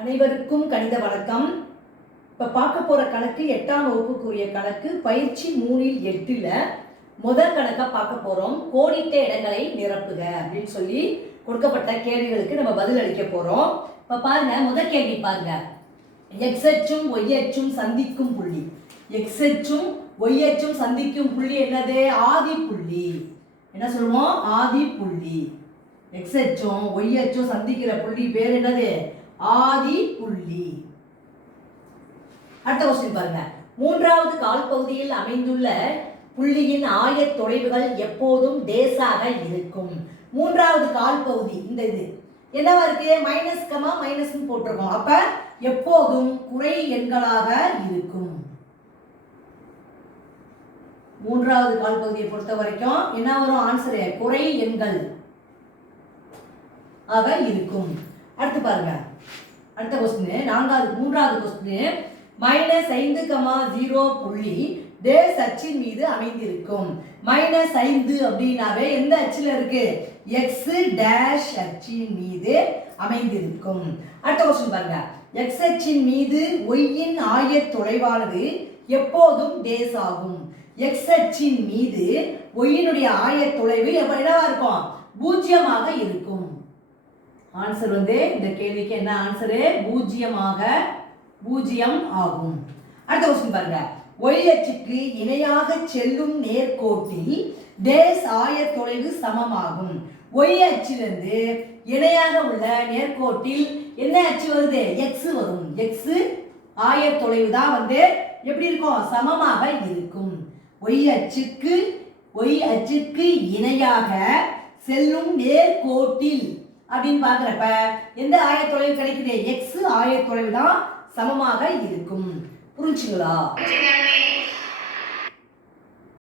அனைவருக்கும் கணித வணக்கம். இப்போ பார்க்க போகிற கணக்கு 8ஆம் வகுப்புக்குரிய கணக்கு பயிற்சி 3-8ல் முதல் கணக்காக பார்க்க போகிறோம். கோடிட்ட இடங்களை நிரப்புக அப்படின்னு சொல்லி கொடுக்கப்பட்ட கேள்விகளுக்கு நம்ம பதில் அளிக்க போகிறோம். இப்போ பாருங்க, முதல் கேள்வி பாருங்க. எக்ஸ் அச்சும் ஒய் அச்சும் சந்திக்கும் புள்ளி. எக்ஸ் அச்சும் ஒய் அச்சும் சந்திக்கும் புள்ளி என்னது? ஆதி புள்ளி. என்ன சொல்லுவோம்? ஆதி புள்ளி. எக்ஸ் அச்சும் ஒய் அச்சும் சந்திக்கிற புள்ளி பேர் என்னது? ஆதி புள்ளி. அடுத்த கொஸ்டின் பாருங்க. மூன்றாவது கால் பகுதியில் அமைந்துள்ள புள்ளியின் ஆயத் தொலைவுகள் எப்போதும் டேஸாக இருக்கும். மூன்றாவது கால் பகுதி இந்த இது என்னவா இருக்கு? மைனஸ் கமா மைனஸ் போட்டிருக்கோம். அப்ப எப்போதும் குறை எண்களாக இருக்கும். மூன்றாவது கால் பகுதியை பொறுத்த வரைக்கும் என்ன வரும்? ஆன்சர் குறை எண்கள் ஆக இருக்கும். அடுத்து பாருங்க, அடுத்த கொஸ்டின் மூன்றாவது கொஸ்டின். -5,0 புள்ளி டேஸ் அச்சின் மீது அமைந்திருக்கும். -5 அப்படின்னாவே எந்த அச்சில் இருக்கு? எக்ஸ் டேஷ் அச்சின் மீது அமைந்திருக்கும். அடுத்த கொஸ்டின் பாருங்க. எக்ஸ் அச்சின் மீது ஒய்யின் ஆயத் தொலைவானது எப்போதும் டேஸ் ஆகும். எக்ஸ் அச்சின் மீது ஒய்யினுடைய ஆயத் தொலைவு என்னவா இருக்கும்? 0 இருக்கும். ஆன்சர் இந்த கேள்விக்கு என்ன ஆன்சர்? 0 ஆகும். அடுத்த கொஸ்டின் பாருங்க. ஒய் அச்சுக்கு இணையாக செல்லும் நேர்கோட்டில் டேஸ் ஆயத் தொலைவு சமமாகும். ஒய் அச்சிலிருந்து இணையாக உள்ள நேர்கோட்டில் என்ன அச்சு வருது? எக்ஸ் வரும். எக்ஸ் ஆயத் தொலைவு தான் எப்படி இருக்கும்? சமமாக இருக்கும். ஒய் அச்சுக்கு இணையாக செல்லும் நேர்கோட்டில் அப்படின்னு பாக்குறப்ப எந்த ஆயத்தொலைவு கிடைக்குது? எக்ஸ் ஆயத்தொலைவு தான் சமமாக இருக்கும். புரிஞ்சுங்களா?